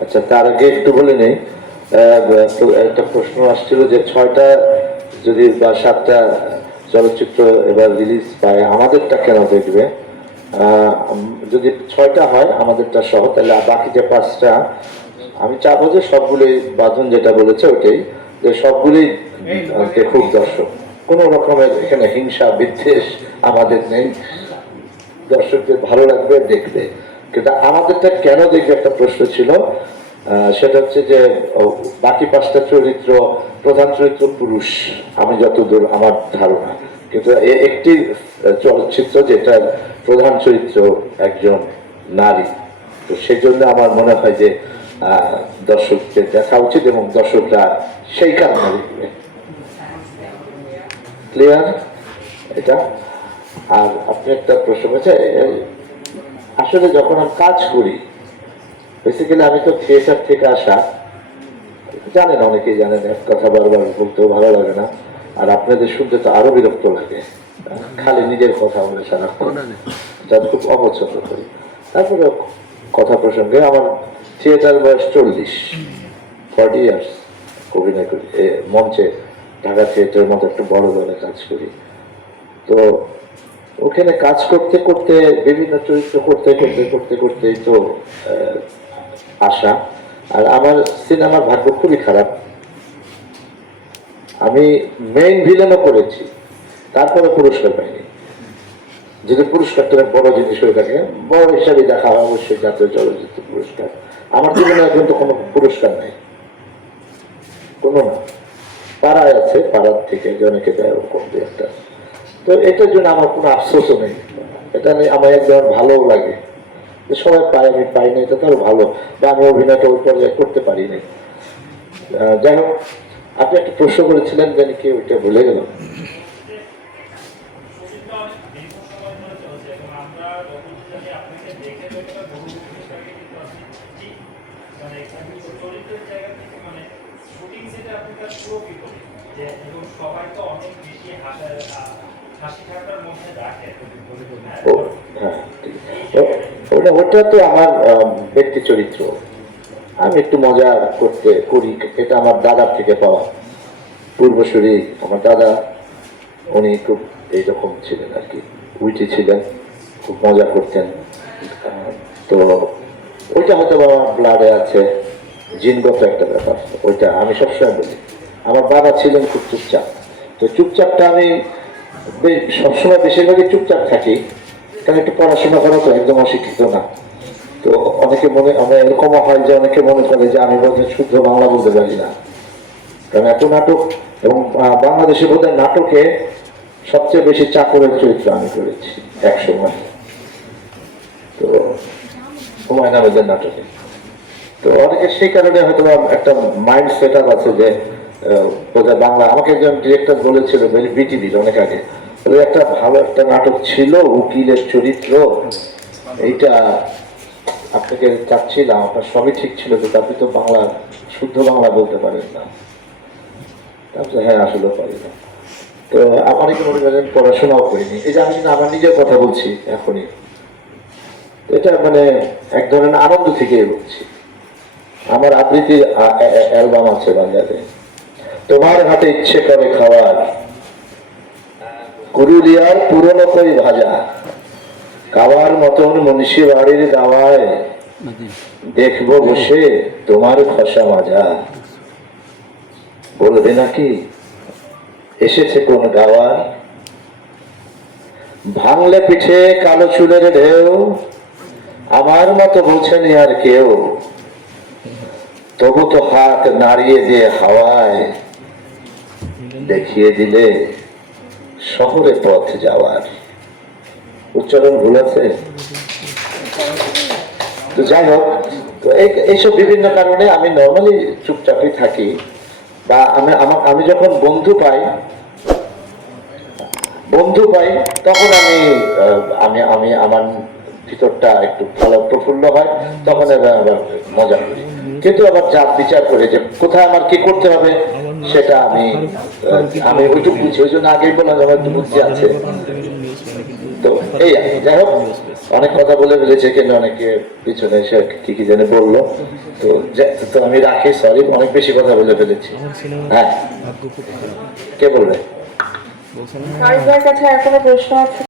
আচ্ছা তার আগে একটু বলে নেই। একটা প্রশ্ন আসছিল যে ছয়টা যদি বা সাতটা চলচ্চিত্র এবার রিলিজ পায়, আমাদেরটা কেন দেখবে? যদি ছয়টা হয়, আমাদেরটা সহ, তাহলে বাকি যে পাঁচটা, আমি চাবো যে সবগুলোই বাঁধন যেটা বলেছে ওটাই যে সবগুলোই দেখুক দর্শক। কোনো রকমের এখানে হিংসা, বিদ্বেষ আমাদের নেই। দর্শকদের ভালো লাগবে, দেখবে। কিন্তু আমাদেরটা কেন দেখবে একটা প্রশ্ন ছিল সেটা হচ্ছে যে বাকি পাঁচটা চরিত্র প্রধান চরিত্র পুরুষ আমি যতদূর আমার ধারণা। কিন্তু একটি চলচ্চিত্র যেটা প্রধান চরিত্র একজন নারী তো সেই জন্য আমার মনে হয় যে আহ, দর্শকদের দেখা উচিত এবং দর্শকরা সেই কারণে দেখবে। ক্লিয়ার এটা? আর আপনি একটা প্রশ্ন করেছে আসলে যখন আমি কাজ করি বেসিক্যালি আমি তো থিয়েটার থেকে আসা জানেন অনেকেই জানেন এক কথা বারবার বলতেও ভালো লাগে না আর আপনাদের শুনতে তো আরও বিরক্ত লাগে। খালি নিজের কথা বলে সারাক্ষণ। যাতে খুব অপছন্দ করি। তারপরে কথা প্রসঙ্গে আমার থিয়েটার বয়স চল্লিশ। ফর্টি ইয়ার্স অভিনয় করি। এ, মঞ্চে ঢাকা থিয়েটারের মতো একটা বড় দলে কাজ করি। তো ওখানে কাজ করতে করতে, বিভিন্ন চরিত্র করতে করতে করতে করতেই তো আসা আর আমার সিনেমার ভাগ্য খুবই খারাপ। আমি মেইন ভিলেনও করেছি। তারপরে পুরস্কার পাইনি। যদি পুরস্কারটা বড় জিনিস হয়ে থাকে, বড় হিসাবে দেখা হয়, অবশ্যই জাতীয় চলচ্চিত্র পুরস্কার। আমার জীবনে এখন তো কোনো পুরস্কার নাই। কোনো না পাড়ায় আছে, পাড়ার থেকে অনেকে দেয়, ওরকম একটা তো এটার জন্য আমার কোনো আফসোসও নেই। এটা নিয়ে আমার একদম ভালোও লাগে। সবাই পায়, আমি পাই না, এটা তো আরও ভালো। বা আমি অভিনয়টা ওই পর্যায়ে করতে পারি নাই। যাই হোক, আপনি একটা প্রশ্ন করেছিলেন জানি কি ওইটা ভুলে ঠিক মানে যে সবাই তো অনেক বেশি হাসা হ্যাঁ, ওটা ওটা তো আমার ব্যক্তি চরিত্র। আমি একটু মজা করতে করি এটা আমার দাদার থেকে পাওয়া। আমার দাদা উনি খুব এইরকম ছিলেন আর কি উইটি ছিলেন খুব মজা করতেন। তো ওইটা হয়তো আমার ব্লাডে আছে জিনগত একটা ব্যাপার ওইটা আমি সবসময় বলি। আমার বাবা ছিলেন খুব চুপচাপ। তো চুপচাপটা আমি সবসময় বেশিরভাগই চুপচাপ থাকি, কারণ একটু পড়াশোনা করা তো একদম অশিক্ষিত না। তো অনেকে মনে, আমার এরকমও হয় যে অনেকে মনে করে যে আমি বোধহয় শুদ্ধ বাংলা বলতে পারি না। কারণ এত নাটক এবং বাংলাদেশে বোধহয় নাটকে সবচেয়ে বেশি চাকরের চরিত্র আমি করেছি এক সময় তো হুমায়ুন আহমেদের নাটকে। তো অনেকে সেই কারণে হয়তো একটা মাইন্ড সেট আছে যে বাংলা, আমাকে একজন ডিরেক্টর বলেছিল বিটিভির অনেক আগে। একটা ভালো একটা নাটক ছিল, উকিলের চরিত্র। এইটা আপনাকে চাচ্ছিলাম, আপনার সবই ঠিক ছিল, কিন্তু আপনি তো বাংলা, শুদ্ধ বাংলা বলতে পারেন না। তারপরে হ্যাঁ আসলে পারি না। তো মনে করেন পড়াশোনাও করিনি। এই যে আমি কিন্তু আমার নিজের কথা বলছি এখনই। এটা মানে এক ধরনের আনন্দ থেকে বলছি। আমার আবৃত্তির অ্যালবাম আছে বাংলাতে। তোমার হাতে ইচ্ছে করে খাওয়ার কুরুলিয়ার পুরনো কই ভাজা? খাওয়ার মতন মনীষী বাড়ির দাওয়ায় দেখব বসে তোমার খসা মাজা। বলবে নাকি, এসেছে কোন গাওয়ার ভাঙলে পিঠে কালো চুলের ঢেউ, আমার মতো বোঝেনি আর কেউ। তবু তো হাত নাড়িয়ে দিয়ে হাওয়ায়। দেখিয়ে দিলে শহরে পথ যাওয়ার উচ্চারণ ভুল আছে? তো যাই হোক এইসব বিভিন্ন কারণে আমি নর্মালি চুপচাপই থাকি বা আমি আমার, আমি যখন বন্ধু পাই বন্ধু পাই, তখন আমি আমি আমি আমার ভিতরটা একটু ভালো প্রফুল্ল হয়, তখন আবার মজা করি। কিন্তু আবার যা বিচার করে যে কোথায় আমার কি করতে হবে? সেটা আমি আমি ওইটুকু জন্য একটু আছে। তো এই যাই হোক, অনেক কথা বলে ফেলেছে এখানে অনেকে পিছনে এসে কি কি জানে বলল। তো তো আমি রাখি সরি অনেক বেশি কথা বলে ফেলেছি। হ্যাঁ। কে বলবে? কারিগরের কাছে কোনো প্রশ্ন আছে।